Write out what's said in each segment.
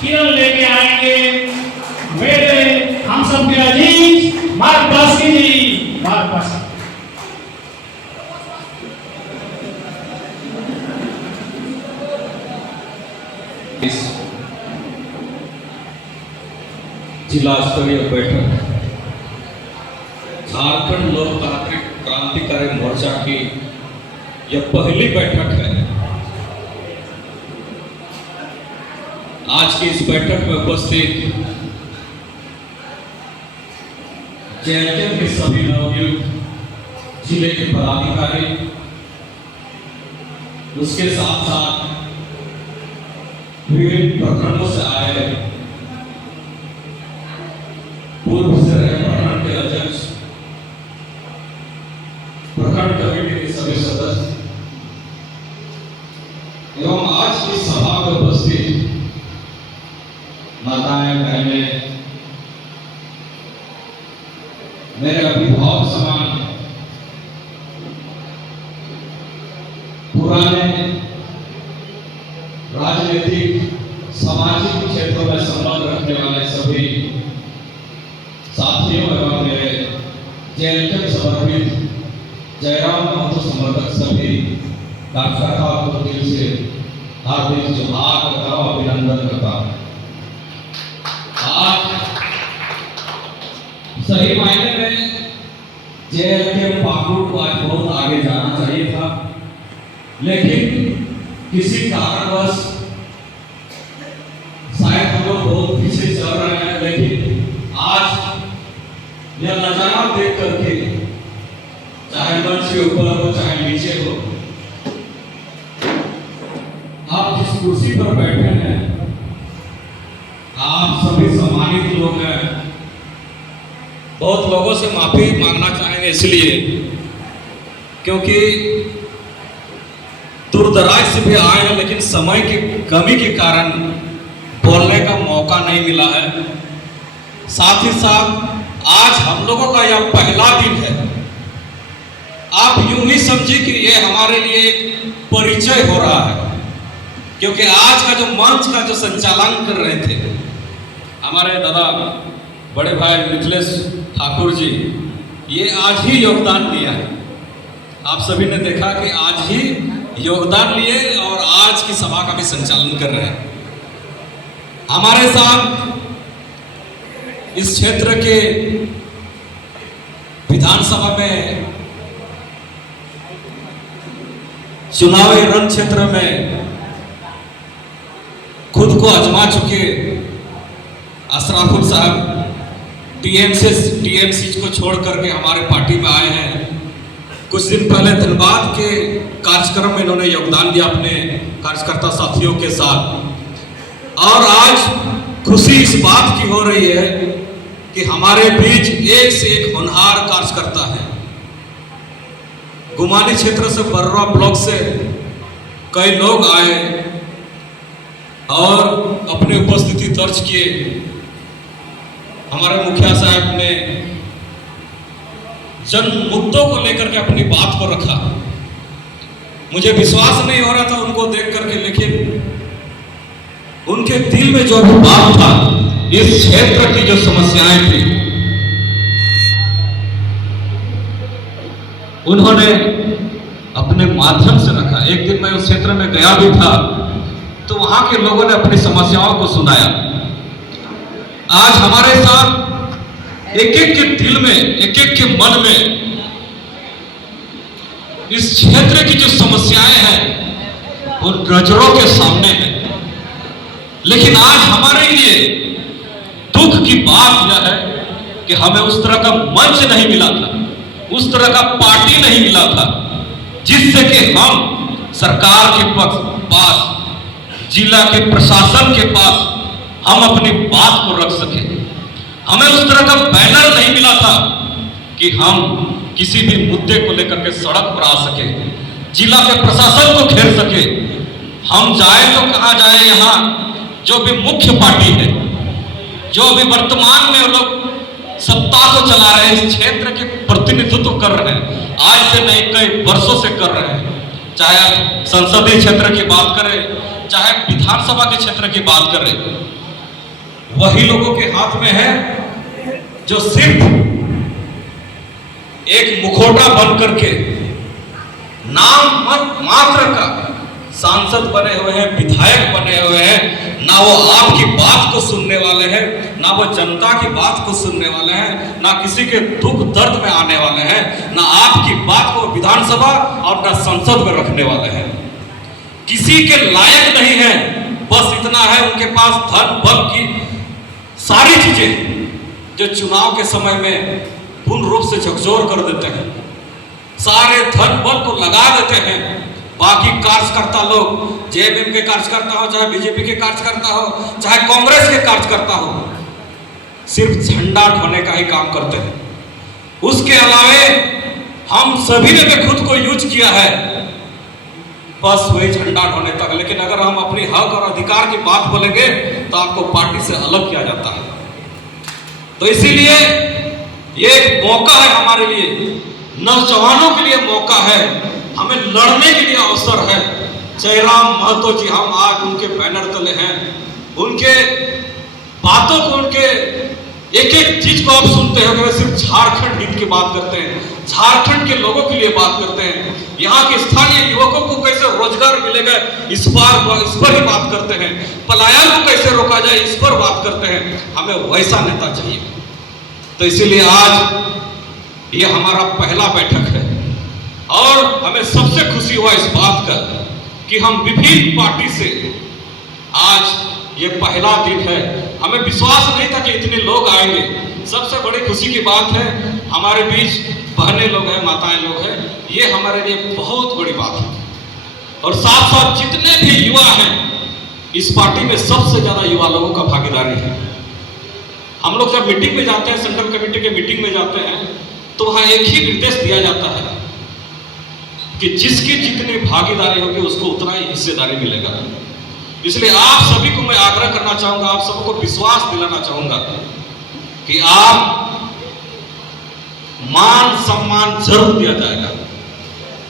किरण लेके आएंगे मेरे हम सब के अजीज मार्क बास्की जी। मार्क बास्की जिला स्तरीय बैठक झारखंड लोकतांत्रिक क्रांतिकारी मोर्चा की यह पहली बैठक है। आज की इस बैठक में उपस्थित जेएलके के सभी नवनियुक्त जिले के पदाधिकारी, उसके साथ साथ विभिन्न प्रखंडों से आए पूर्व से रहे प्रखंड के अध्यक्ष, प्रखंड कमेटी के सभी सदस्य एवं आज की सभा में उपस्थित माताएं, बहनें, मेरे अभिभावक समान पुराने राजनीतिक सामाजिक क्षेत्रों में संबंध रखने वाले सभी साथियों एवं मेरे जेएलके समर्पित जयराम महतो समर्थक सभी कार्यकर्ताओं को दिल से हार्दिक जोहार करता हूं, अभिनंदन करता हूं। आज सही मायने में जेएलके पाकुड़ को आज बहुत आगे जाना चाहिए था, लेकिन किसी कारणवश शायद हम लोग बहुत पीछे चल रहे हैं। लेकिन आज यह नजारा देख करके, चाहे मंच के ऊपर हो चाहे नीचे हो, आप जिस कुर्सी पर बैठे हैं आप सभी सम्मानित लोग हैं। बहुत लोगों से माफी मांगना चाहेंगे इसलिए क्योंकि दूर दराज से भी आए हैं, लेकिन समय की कमी के कारण बोलने का मौका नहीं मिला है। साथ ही साथ आज हम लोगों का यह पहला दिन है। आप यूं ही समझिए कि ये हमारे लिए एक परिचय हो रहा है, क्योंकि आज का जो मंच का जो संचालन कर रहे थे हमारे दादा बड़े भाई मिथिलेश ठाकुर जी, ये आज ही योगदान दिया है। आप सभी ने देखा कि आज ही योगदान लिए और आज की सभा का भी संचालन कर रहे हैं। हमारे साथ इस क्षेत्र के विधानसभा में चुनावी रण क्षेत्र में खुद को आजमा चुके अशराफुल साहब टीएमसी को छोड़ करके हमारे पार्टी में आए हैं। कुछ दिन पहले धनबाद के कार्यक्रम में इन्होंने योगदान दिया अपने कार्यकर्ता साथियों के साथ। और आज खुशी इस बात की हो रही है कि हमारे बीच एक से एक होनहार कार्यकर्ता है। गुमानी क्षेत्र से, बर्रा ब्लॉक से कई लोग आए और अपनी उपस्थिति दर्ज किए। हमारे मुखिया साहब ने जन मुद्दों को लेकर के अपनी बात को रखा। मुझे विश्वास नहीं हो रहा था उनको देख करके, लेकिन उनके दिल में जो भी बात था, इस क्षेत्र की जो समस्याएं थी, उन्होंने अपने माध्यम से रखा। एक दिन मैं उस क्षेत्र में गया भी था तो वहां के लोगों ने अपनी समस्याओं को सुनाया। आज हमारे साथ एक एक के दिल में, एक एक के मन में इस क्षेत्र की जो समस्याएं हैं वो नजरों के सामने है। लेकिन आज हमारे लिए दुख की बात यह है कि हमें उस तरह का मंच नहीं मिला था, उस तरह का पार्टी नहीं मिला था जिससे कि हम सरकार के पास, जिला के प्रशासन के पास हम अपनी बात को रख सके। हमें उस तरह का बैनर नहीं मिला था कि हम किसी भी मुद्दे को लेकर के सड़क पर आ सके, जिला के प्रशासन को घेर सके। हम जाए तो कहां जाए, यहाँ जो भी मुख्य पार्टी है, जो भी वर्तमान में लोग सत्ता को चला रहे हैं, इस क्षेत्र के प्रतिनिधित्व कर रहे हैं, आज से नहीं कई वर्षों से कर रहे हैं। चाहे संसदीय क्षेत्र की बात करें, चाहे विधानसभा के क्षेत्र की बात करें, वही लोगों के हाथ में है जो सिर्फ एक मुखौटा बन करके नाम मात्र का सांसद बने हुए हैं, विधायक बने हुए हैं। ना वो आपकी बात को सुनने वाले हैं, ना वो जनता की बात को सुनने वाले हैं, ना किसी के दुख दर्द में आने वाले हैं, ना आपकी बात को विधानसभा और ना संसद में रखने वाले हैं। किसी के लायक नहीं है। बस इतना है, उनके पास धन बल की सारी चीजें जो चुनाव के समय में पूर्ण रूप से झकझोर कर देते हैं, सारे धन बल को लगा देते हैं। बाकी कार्यकर्ता लोग, जेएमएम के कार्यकर्ता हो, चाहे बीजेपी के कार्यकर्ता हो, चाहे कांग्रेस के कार्यकर्ता हो, सिर्फ झंडा ढोने का ही काम करते हैं। उसके अलावे हम सभी ने भी खुद को यूज किया है बस वही झंडा ढोने तक। लेकिन अगर हम अपनी हक और अधिकार की बात बोलेंगे तो आपको पार्टी से अलग किया जाता है। तो इसीलिए ये एक मौका है हमारे लिए, नौजवानों के लिए मौका है, हमें लड़ने के लिए अवसर है। जयराम महतो जी, हम आज उनके बैनर तले हैं, उनके बातों को, उनके एक एक चीज को आप सुनते हो कि वे सिर्फ झारखंड हित की बात करते हैं, झारखंड के लोगों के लिए बात करते हैं, यहाँ के स्थानीय युवकों को कैसे रोजगार मिलेगा इस पर ही बात करते हैं, पलायन को कैसे रोका जाए इस पर बात करते हैं। हमें वैसा नेता चाहिए। तो इसीलिए आज ये हमारा पहला बैठक है और हमें सबसे खुशी हुआ इस बात का कि हम विभिन्न पार्टी से आज ये पहला दिन है। हमें विश्वास नहीं था कि इतने लोग आएंगे। सबसे बड़ी खुशी की बात है, हमारे बीच बहनें लोग हैं, माताएं लोग हैं, ये हमारे लिए बहुत बड़ी बात है। और साथ साथ जितने भी युवा हैं इस पार्टी में, सबसे ज्यादा युवा लोगों का भागीदारी है। हम लोग जब मीटिंग में जाते हैं, सेंट्रल कमेटी के मीटिंग में जाते हैं, तो वहां एक ही निर्देश दिया जाता है कि जिसकी जितनी भागीदारी होगी उसको उतना ही हिस्सेदारी मिलेगा। इसलिए आप सभी को मैं आग्रह करना चाहूंगा, आप सबको विश्वास दिलाना चाहूंगा कि आप मान सम्मान जरूर दिया जाएगा।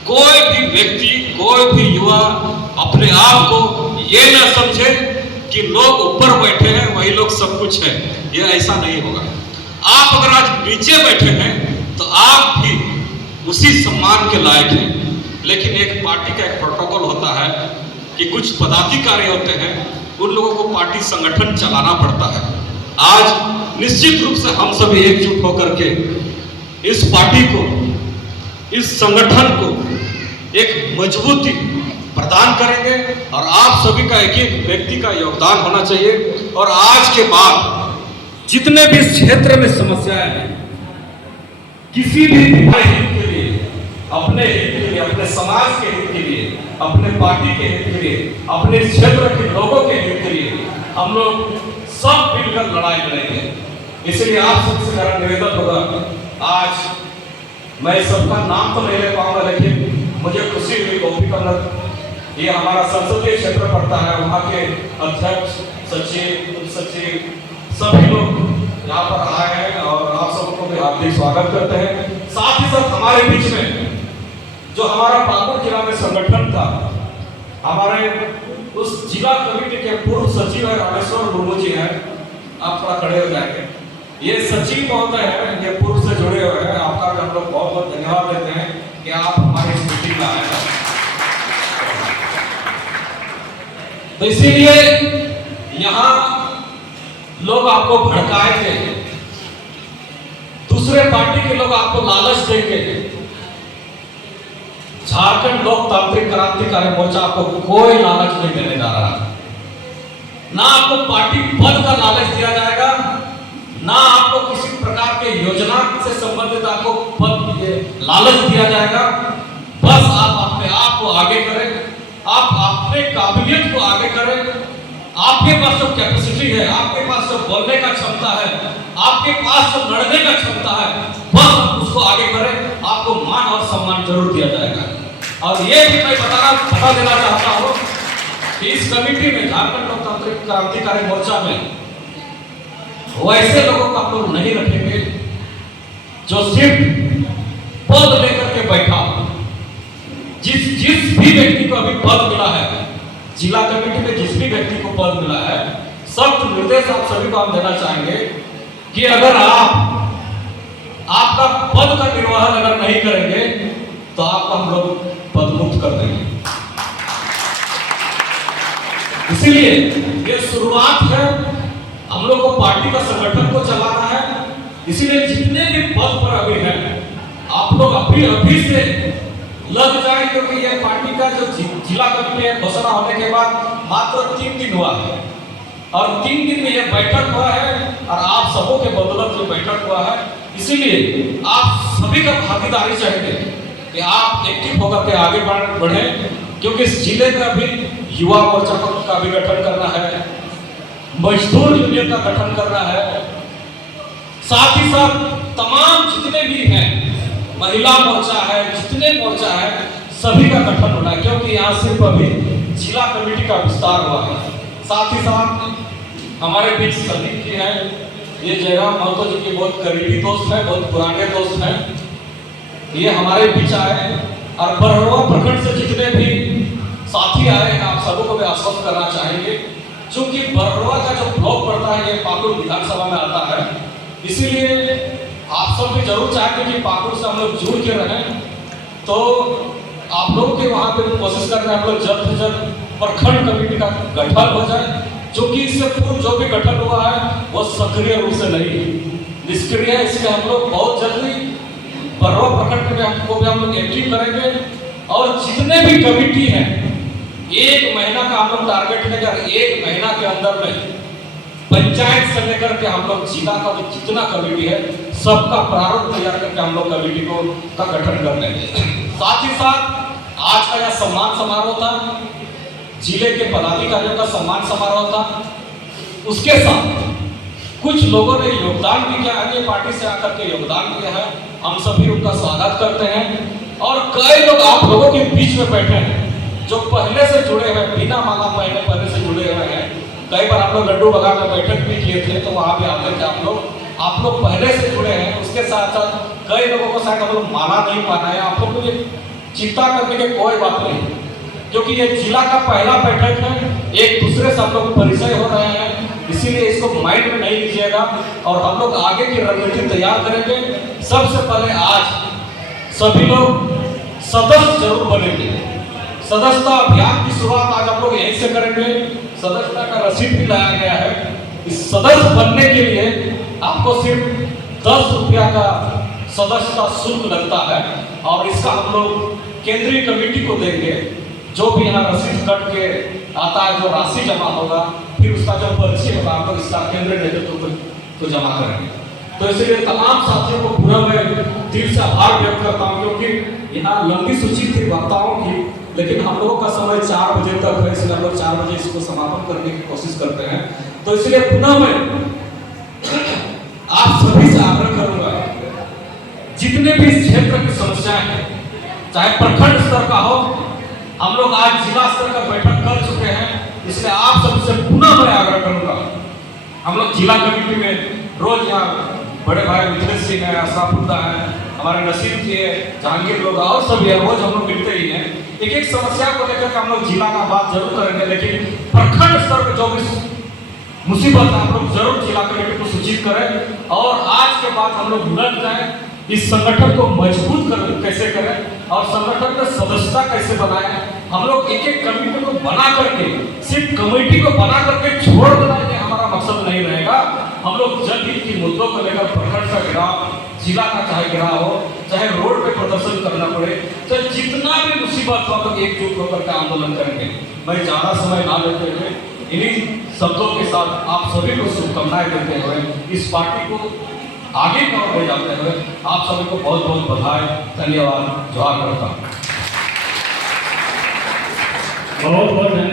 कोई भी व्यक्ति, कोई भी युवा अपने आप को ये ना समझे कि लोग ऊपर बैठे हैं वही लोग सब कुछ है, ये ऐसा नहीं होगा। आप अगर आज नीचे बैठे हैं तो आप भी उसी सम्मान के लायक हैं। लेकिन एक पार्टी का एक प्रोटोकॉल होता है कि कुछ पदाधिकारी होते हैं, उन लोगों को पार्टी संगठन चलाना पड़ता है। आज निश्चित रूप से हम सभी एकजुट होकर के इस पार्टी को, इस संगठन को एक मजबूती प्रदान करेंगे और आप सभी का एक एक व्यक्ति का योगदान होना चाहिए। और आज के बाद जितने भी क्षेत्र में समस्याएं हैं, किसी भी हित के लिए, अपने हित के लिए, अपने समाज के हित के लिए, अपने पार्टी के हित के लिए, अपने क्षेत्र के लोगों के हित के लिए हम लोग सब मिलकर लड़ाई लड़ेंगे। इसलिए आप सबसे मेरा निवेदन होगा, आज मैं सबका नाम तो नहीं ले पाऊंगा, लेकिन मुझे खुशी हुई गोपीकंद, ये हमारा संसदीय क्षेत्र पड़ता है, वहाँ के अध्यक्ष, सचिव, सचिव सभी लोग यहाँ पर आए हैं और आप सबको भी हार्दिक स्वागत करते हैं। साथ ही साथ हमारे बीच में जो हमारा पाकुड़ जिला में संगठन था, हमारे उस जिला कमेटी के पूर्व सचिव है रामेश्वर मुर्मू जी हैं, आप थोड़ा खड़े हो जाएंगे। ये सचिव महोदय हैं, ये पूर्व से जुड़े हुए हैं, आपका भी हम लोग बहुत बहुत धन्यवाद देते हैं कि आप हमारे इस मीटिंग में आए हैं। तो इसीलिए यहाँ लोग आपको भड़काएंगे, दूसरे पार्टी के लोग आपको लालच देंगे। झारखंड लोकतांत्रिक क्रांतिकारी मोर्चा आपको कोई लालच नहीं देने जा रहा। ना आपको पार्टी पद का लालच दिया जाएगा, ना आपको किसी प्रकार के योजना से संबंधित आपको पद लालच दिया जाएगा। बस आप अपने आप को आगे करें, आप अपने काबिलियत को आगे करें। आपके पास जो कैपेसिटी है, आपके पास जो बोलने का क्षमता है, आपके पास जो लड़ने का क्षमता है, बस उसको आगे करें, आपको मान और सम्मान जरूर दिया जाएगा। और ये भी मैं बता देना चाहता हूँ कि इस कमेटी में, झारखंड लोकतांत्रिक क्रांतिकारी मोर्चा में, वैसे लोगों को आप लोग नहीं रखेंगे जो सिर्फ पद लेकर के बैठा हो। जिस भी व्यक्ति को अभी पद मिला है, जिला कमेटी में जिस भी व्यक्ति को पद मिला है, सख्त निर्देश आप सभी को हम देना चाहेंगे कि अगर आप आपका पद का निर्वहन अगर नहीं करेंगे तो आपको हम लोग पदमुक्त कर देंगे। इसीलिए ये शुरुआत है, हम लोग को पार्टी का संगठन को चलाना है। इसीलिए जितने भी पद पर अभी हैं आप लोग अभी से लग जाए, क्योंकि ये पार्टी का जो जिला कमेटी है घोषणा होने के बाद मात्र 3 दिन हुआ है और 3 दिन में ये बैठक हुआ है और आप सबों के बदौलत जो बैठक हुआ है। इसीलिए आप सभी का भागीदारी चाहिए कि आप एक्टिव होकर के आगे बढ़े, क्योंकि इस जिले में अभी युवा मोर्चा का भी गठन करना है, मजदूर यूनियन का गठन करना है, साथ ही साथ तमाम जितने भी हैं महिला मोर्चा है, जितने मोर्चा है सभी का गठन होना है, क्योंकि यहाँ सिर्फ अभी जिला कमेटी का विस्तार हुआ है। साथ ही साथ हमारे बीच संदीप जी हैं, ये जयराम महतो जी के बहुत करीबी दोस्त हैं, बहुत पुराने दोस्त हैं, ये हमारे बीच आए और बरहड़वा प्रखंड से जितने भी साथी आए हैं आप सबों को भी आश्वस्त करना चाहेंगे। चूंकि बरहड़वा का जो ब्लॉक पड़ता है ये पाकुड़ विधानसभा में आता है, इसीलिए आप सब भी जरूर चाहेंगे कि पाकुड़ से हम लोग जुड़ के रहें। तो आप लोग के वहाँ पे कोशिश कर रहे हैं हम लोग जल्द से जल्द प्रखंड कमेटी का गठन हो जाए, जो कि इससे पूर्व जो भी गठन हुआ है वो सक्रिय रूप से नहीं निष्क्रिय है। इसलिए हम लोग बहुत जल्दी बरहड़वा प्रखंड में हमको भी हम लोग एक्टिव करेंगे और जितने भी कमेटी हैं 1 महीना का हम लोग टारगेट लेकर 1 महीना के अंदर में पंचायत से लेकर के हम लोग जिला का जितना कमेटी है सबका प्रारूप तैयार करके हम लोग कमेटी को का गठन कर लेंगे। साथ ही साथ आज का यह सम्मान समारोह था, जिले के पदाधिकारियों का सम्मान समारोह था, उसके साथ कुछ लोगों ने योगदान भी किया, अन्य पार्टी से आकर के योगदान किया है, हम सभी उनका स्वागत करते हैं। और कई लोग आप लोगों के बीच में बैठे हैं जो पहले से जुड़े हुए, बिना माला पहले से जुड़े हुए हैं। कई बार आप लोग लड्डू बाजार में बैठक भी किए थे तो वहाँ भी आते थे आप लोग पहले से जुड़े हैं। उसके साथ साथ कई लोगों को शायद हम लोग माला नहीं पाना है, आप लोग को ये चिंता करने की कोई बात नहीं, क्योंकि ये जिला का पहला बैठक है, एक दूसरे से हम लोग परिचय हो रहे हैं, इसीलिए इसको माइंड में नहीं लीजिएगा और हम लोग आगे की रणनीति तैयार करेंगे। सबसे पहले आज सभी लोग सदस्य जरूर बनेंगे। सदस्यता अभियान की शुरुआत आज हम लोग यहीं से करेंगे। सदस्यता का रसीद भी लाया गया है। इस सदस्य बनने के लिए आपको सिर्फ 10 रुपया का सदस्यता शुल्क लगता है और इसका हम लोग केंद्रीय कमेटी को देंगे। जो भी यहाँ रसीद कट के आता है, जो राशि जमा होगा, फिर उसका जो पर्ची होगा आप लोग इसका केंद्रीय नेतृत्व को जमा करेंगे। तो इसलिए तमाम साथियों को पूरा मैं दिल से आभार व्यक्त करता हूँ, क्योंकि यहाँ लंबी सूची थी वक्ताओं की, लेकिन हम लोगों का समय 4 बजे तक है, इसलिए हम लोग 4 बजे इसको समापन करने की कोशिश करते हैं। तो इसलिए पुनः मैं आप सभी से आग्रह करूंगा, जितने भी इस क्षेत्र की समस्याएं हैं, चाहे प्रखंड स्तर का हो, हम लोग आज जिला स्तर का बैठक कर चुके हैं, इसलिए आप सबसे पुनः मैं आग्रह करूंगा। हम लोग जिला कमेटी में रोज यहाँ बड़े भाई मिथिलेश सिंह है, अशराफुल्ला है, हमारे नसीब जी है, जहांगीर लोग और सभी है, रोज हम लोग मिलते ही हैं। एक एक समस्या को लेकर हम लोग जिला का बात जरूर करेंगे, लेकिन प्रखंड स्तर पर जो भी मुसीबत है हम लोग जरूर जिला कमेटी को सूचित करें और आज के बाद हम लोग लग जाए इस संगठन को मजबूत कैसे करें और संगठन में सदस्यता कैसे बनाएं। हम लोग एक एक कमेटी को बना करके, सिर्फ कमेटी को बना करके छोड़ देना ये हमारा मकसद नहीं रहेगा। हम लोग जल्द ही इन मुद्दों को लेकर प्रखंड का गिराव, जिला का चाहे गिराव हो, चाहे रोड पे प्रदर्शन करना पड़े, तो जितना भी मुसीबत हो तो एकजुट होकर के आंदोलन करेंगे। मैं ज्यादा समय ना लेते हुए इन्हीं शब्दों के साथ आप सभी को शुभकामनाएं देते हुए इस पार्टी को आगे की ओर ले जाते हुए आप सभी को बहुत बहुत बधाई, धन्यवाद, जोहार करता हूँ। बहुत बहुत